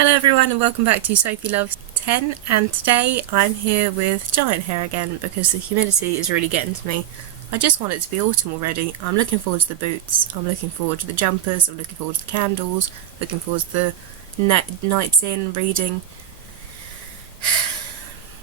Hello everyone and welcome back to Sophie Loves 10, and today I'm here with giant hair again because the humidity is really getting to me. I just want it to be autumn already. I'm looking forward to the boots, I'm looking forward to the jumpers, I'm looking forward to the candles, looking forward to the nights in, reading.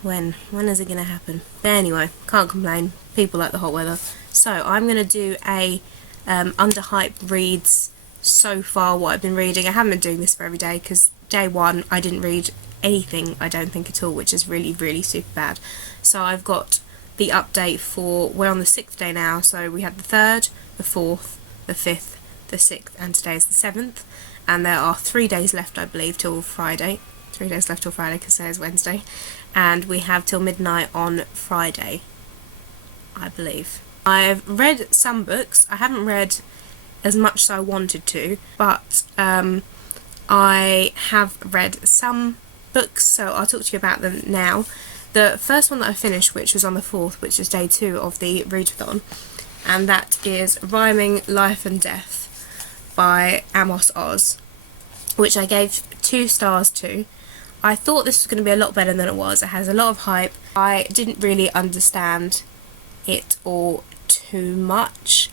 When is it going to happen? But anyway, can't complain, people like the hot weather. So I'm going to do a underhyped reads so far what I've been reading. I haven't been doing this for every day because day one I didn't read anything, I don't think at all, which is really super bad. So I've got the update for, we're on the 6th day now, so we had the 3rd, the 4th, the 5th, the 6th, and today is the 7th, and there are 3 days left I believe till Friday. 3 days left till Friday because today is Wednesday, and we have till midnight on Friday, I believe. I've read some books. I haven't read as much as I wanted to, but I have read some books, so I'll talk to you about them now. The first one that I finished, which was on the 4th, which is day 2 of the readathon, and that is Rhyming Life and Death by Amos Oz, which I gave 2 stars to. I thought this was going to be a lot better than it was. It has a lot of hype. I didn't really understand it all too much.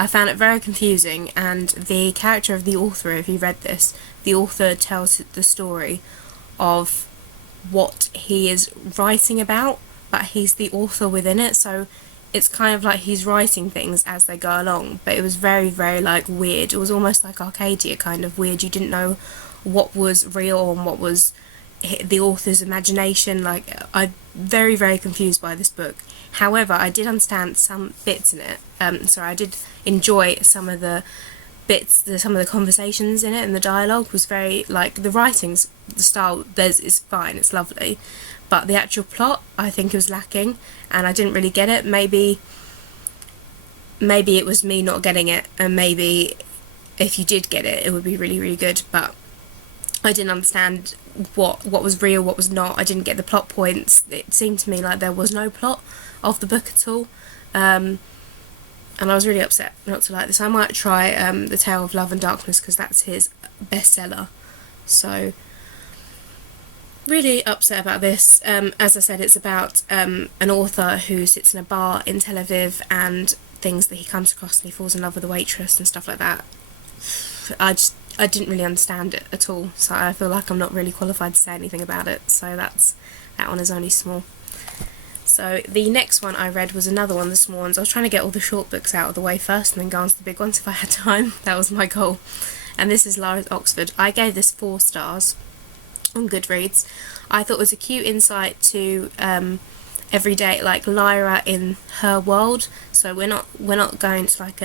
I found it very confusing, and the character of the author, if you read this, the author tells the story of what he is writing about, but he's the author within it, so it's kind of like he's writing things as they go along, but it was very like weird. It was almost like Arcadia kind of weird. You didn't know what was real and what was the author's imagination. Like, I'm very confused by this book. However, I did understand some bits in it. I did enjoy some of the bits, some of the conversations in it, and the dialogue was very, like, the writings, the style, is fine, it's lovely, but the actual plot, I think it was lacking, and I didn't really get it. Maybe it was me not getting it, and maybe if you did get it, it would be really good, but I didn't understand what was real, what was not. I didn't get the plot points. It seemed to me like there was no plot of the book at all, and I was really upset not to like this. I might try The Tale of Love and Darkness because that's his bestseller. So really upset about this. As I said, it's about an author who sits in a bar in Tel Aviv and things that he comes across, and he falls in love with a waitress and stuff like that. I didn't really understand it at all, so I feel like I'm not really qualified to say anything about it, so that one is only small. So the next one I read was another one of the small ones. I was trying to get all the short books out of the way first and then go on to the big ones if I had time. That was my goal. And this is Lyra's Oxford. I gave this 4 stars on Goodreads. I thought it was a cute insight to everyday, like, Lyra in her world. So we're not going to, like,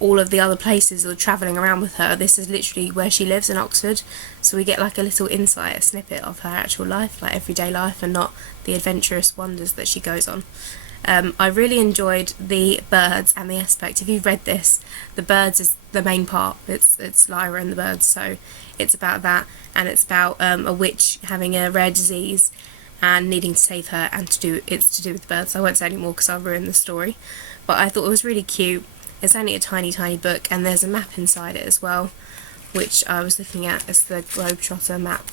all of the other places or travelling around with her. This is literally where she lives in Oxford, so we get like a little insight, a snippet of her actual life, like everyday life, and not the adventurous wonders that she goes on. I really enjoyed the birds and the aspect. If you've read this, the birds is the main part. It's Lyra and the birds, so it's about that, and it's about a witch having a rare disease and needing to save her, and it's to do with the birds. I won't say any more because I'll ruin the story, but I thought it was really cute. It's only a tiny book, and there's a map inside it as well, which I was looking at. It's the Globetrotter map,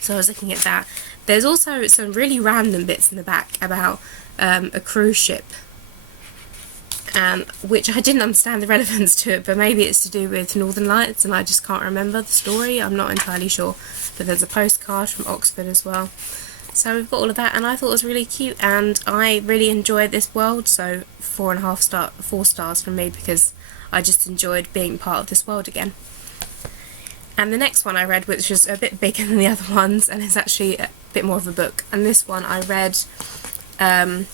so I was looking at that. There's also some really random bits in the back about a cruise ship, which I didn't understand the relevance to it, but maybe it's to do with Northern Lights, and I just can't remember the story. I'm not entirely sure, but there's a postcard from Oxford as well. So we've got all of that, and I thought it was really cute, and I really enjoyed this world, so 4 stars from me, because I just enjoyed being part of this world again. And the next one I read, which was a bit bigger than the other ones, and it's actually a bit more of a book, and this one I read on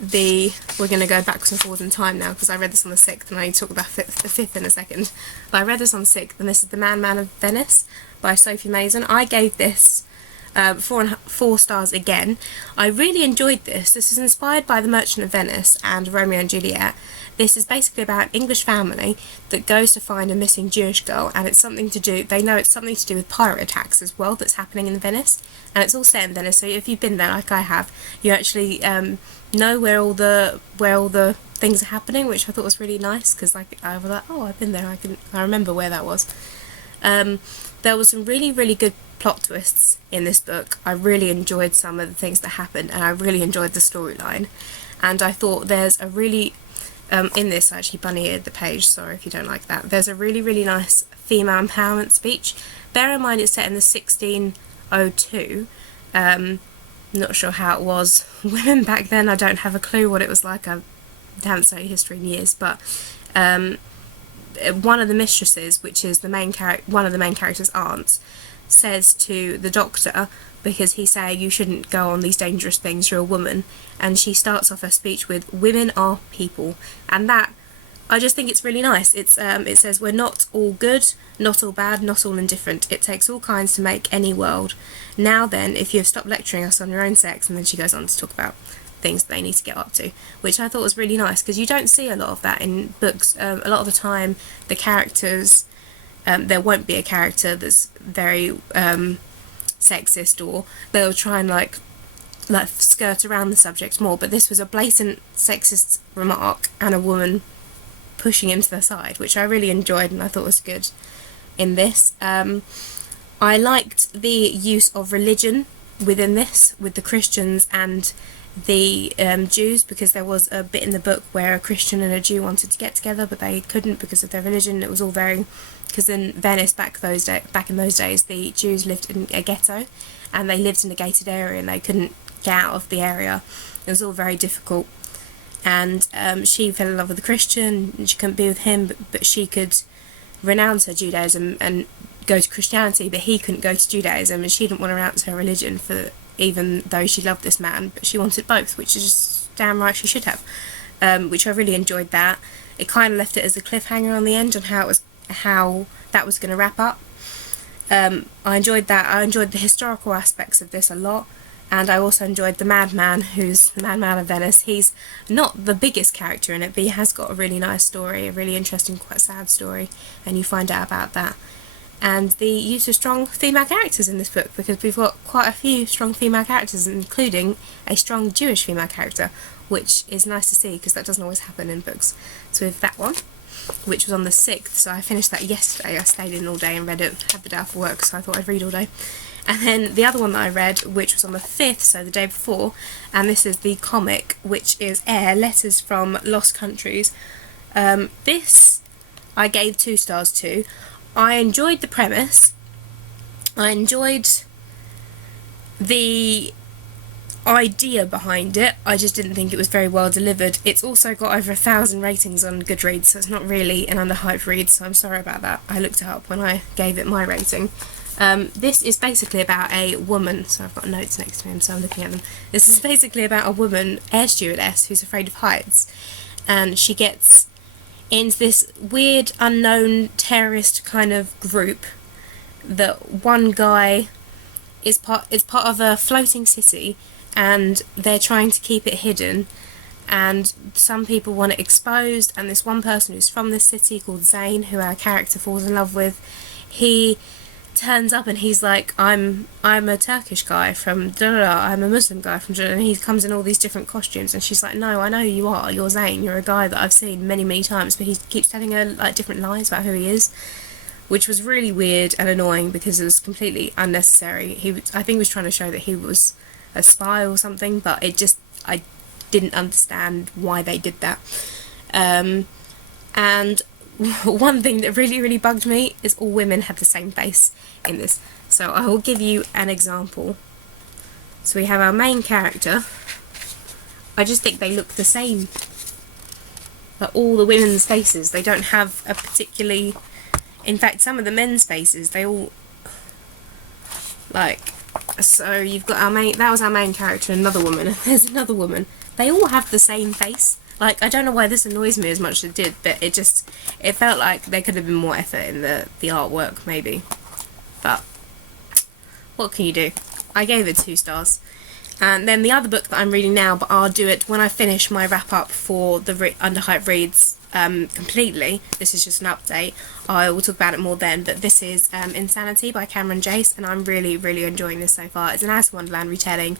the, we're going to go backwards and forwards in time now, because I read this on the 6th, and I talk about the 5th in a second, but I read this on the 6th, and this is the Man Man of Venice by Sophie Mason. I gave this 4 stars again. I really enjoyed this. This is inspired by The Merchant of Venice and Romeo and Juliet. This is basically about an English family that goes to find a missing Jewish girl, and it's something to do, they know it's something to do with pirate attacks as well that's happening in Venice, and it's all set in Venice, so if you've been there like I have, you actually know where all the things are happening, which I thought was really nice, because like I was like, oh, I've been there, I remember where that was. There was some really, really good plot twists in this book. I really enjoyed some of the things that happened, and I really enjoyed the storyline. And I thought there's a really, in this, I actually bunny-eared the page, sorry if you don't like that. There's a really, really nice female empowerment speech. Bear in mind it's set in the 1602. Not sure how it was women back then. I don't have a clue what it was like. I haven't studied history in years, but one of the mistresses, which is one of the main character's aunts, says to the doctor, because he's saying you shouldn't go on these dangerous things, you're a woman, and she starts off her speech with, "Women are people," and that, I just think it's really nice. It says we're not all good, not all bad, not all indifferent. It takes all kinds to make any world. Now then, if you have stopped lecturing us on your own sex, and then she goes on to talk about things they need to get up to, which I thought was really nice, because you don't see a lot of that in books. A lot of the time the characters, there won't be a character that's very sexist, or they'll try and like skirt around the subject more, but this was a blatant sexist remark and a woman pushing him to the side, which I really enjoyed and I thought was good in this. I liked the use of religion within this, with the Christians and the Jews, because there was a bit in the book where a Christian and a Jew wanted to get together, but they couldn't because of their religion. It was all very, because in Venice back in those days, the Jews lived in a ghetto, and they lived in a gated area, and they couldn't get out of the area. It was all very difficult. And she fell in love with a Christian, and she couldn't be with him, but she could renounce her Judaism and go to Christianity, but he couldn't go to Judaism, and she didn't want to renounce her religion, for even though she loved this man, but she wanted both, which is just damn right she should have. Which I really enjoyed that. It kind of left it as a cliffhanger on the end on how that was going to wrap up. I enjoyed that. I enjoyed the historical aspects of this a lot, and I also enjoyed the madman, who's the Man Man of Venice. He's not the biggest character in it, but he has got a really nice story, a really interesting, quite sad story, and you find out about that. And the use of strong female characters in this book, because we've got quite a few strong female characters, including a strong Jewish female character, which is nice to see, because that doesn't always happen in books. So with that one, which was on the 6th, so I finished that yesterday. I stayed in all day and read it, had the day off work, so I thought I'd read all day. And then the other one that I read, which was on the 5th, so the day before, and this is the comic, which is Air, Letters from Lost Countries. This I gave 2 stars to. I enjoyed the premise. I enjoyed the idea behind it. I just didn't think it was very well delivered. It's also got over 1,000 ratings on Goodreads, so it's not really an underhyped read, so I'm sorry about that. I looked it up when I gave it my rating. This is basically about a woman, so I've got notes next to me, so I'm looking at them. This is basically about a woman, air stewardess, who's afraid of heights, and she gets into this weird, unknown terrorist kind of group that one guy is part of a floating city, and they're trying to keep it hidden, and some people want it exposed, and this one person who's from this city called Zane, who our character falls in love with, he turns up and he's like, I'm a Turkish guy from I'm a Muslim guy from and he comes in all these different costumes, and she's like, no, I know who you are, you're Zane, you're a guy that I've seen many, many times, but he keeps telling her like different lies about who he is, which was really weird and annoying because it was completely unnecessary. I think he was trying to show that he was a spy or something, but I didn't understand why they did that. And one thing that really, really bugged me is all women have the same face in this. So I will give you an example. So we have our main character. I just think they look the same. Like all the women's faces, they don't have a particularly... In fact, some of the men's faces, they all... Like... So you've got our main... That was our main character, another woman, and there's another woman. They all have the same face. Like, I don't know why this annoys me as much as it did, but it felt like there could have been more effort in the artwork, maybe. But, what can you do? I gave it 2 stars. And then the other book that I'm reading now, but I'll do it when I finish my wrap-up for the underhyped reads completely. This is just an update. I will talk about it more then, but this is Insanity by Cameron Jace, and I'm really, really enjoying this so far. It's an Alice in Wonderland retelling,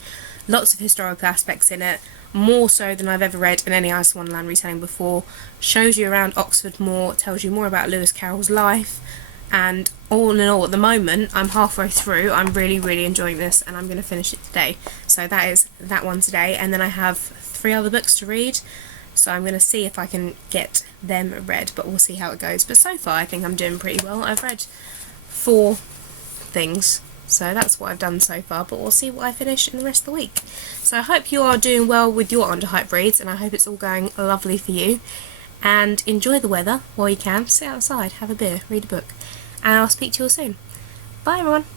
lots of historical aspects in it, more so than I've ever read in any Alice in Wonderland retelling before. Shows you around Oxford more, tells you more about Lewis Carroll's life, and all in all, at the moment, I'm halfway through. I'm really enjoying this, and I'm going to finish it today. So that is that one today, and then I have 3 other books to read, so I'm going to see if I can get them read, but we'll see how it goes. But so far, I think I'm doing pretty well. I've read 4 things, so that's what I've done so far, but we'll see what I finish in the rest of the week. So I hope you are doing well with your underhyped reads, and I hope it's all going lovely for you. And enjoy the weather while you can. Sit outside, have a beer, read a book, and I'll speak to you all soon. Bye everyone!